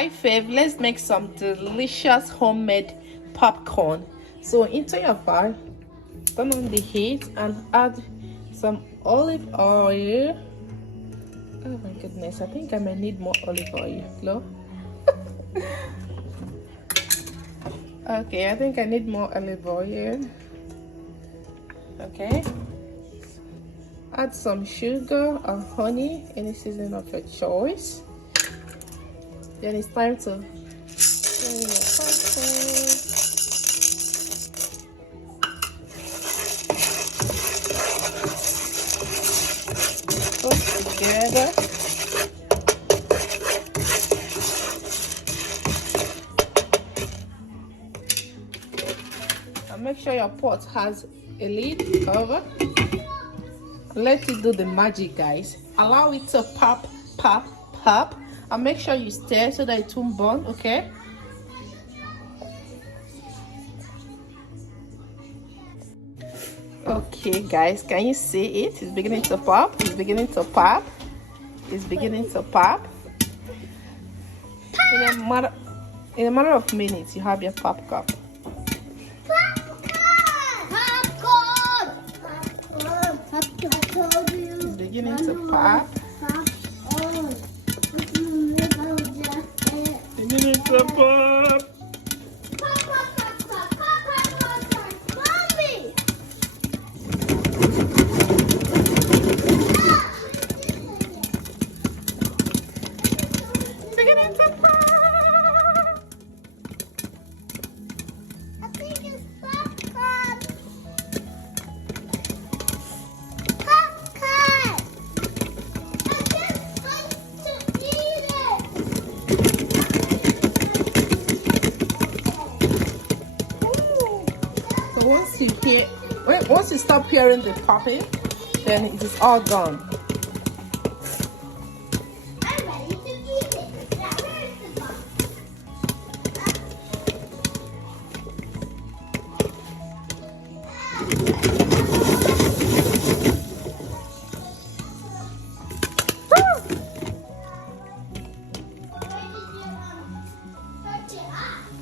Hi Fave, let's make some delicious homemade popcorn. So into your pan, turn on the heat and add some olive oil. Oh my goodness, I think I may need more olive oil. No? Okay, I think I need more olive oil. Okay. Add some sugar or honey, any seasoning of your choice. Then it's time to put in your popcorn. Put together. And make sure your pot has a lid cover. Let it do the magic, guys. Allow it to pop, pop, pop. And make sure you stir so that it won't burn, okay? Okay, guys, can you see it? It's beginning to pop. It's beginning to pop. It's beginning to pop. In a matter of minutes, you have your popcorn. It's beginning to pop. Beginning to pop. Beginning to pop. I think it's popcorn. Popcorn. I just want to eat it. So once you stop hearing the popping, then it is all done. I'm ready to eat it. Now where's the box?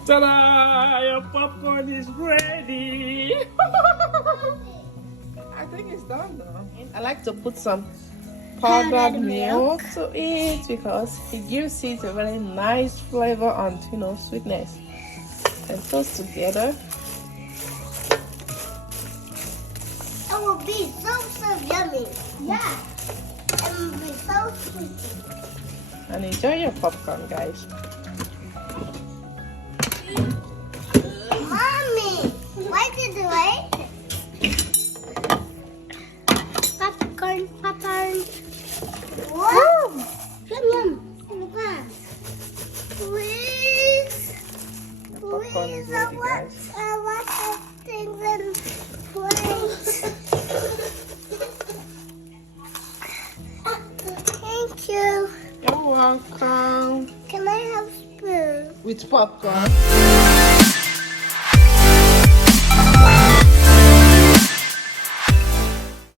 Ta-da! Your popcorn is ready! I think it's done now. I like to put some powdered milk to it because it gives it a very nice flavor and sweetness. And toast together. It will be so yummy. Yeah. It will be so sweet. And enjoy your popcorn, guys. Mommy, why did you wait? Popcorn, popcorn. Whoa! Yum, yum. Please. Popcorn is Please, ready, guys. I want the things in place. Thank you. You're welcome. Can I have spoon? With popcorn.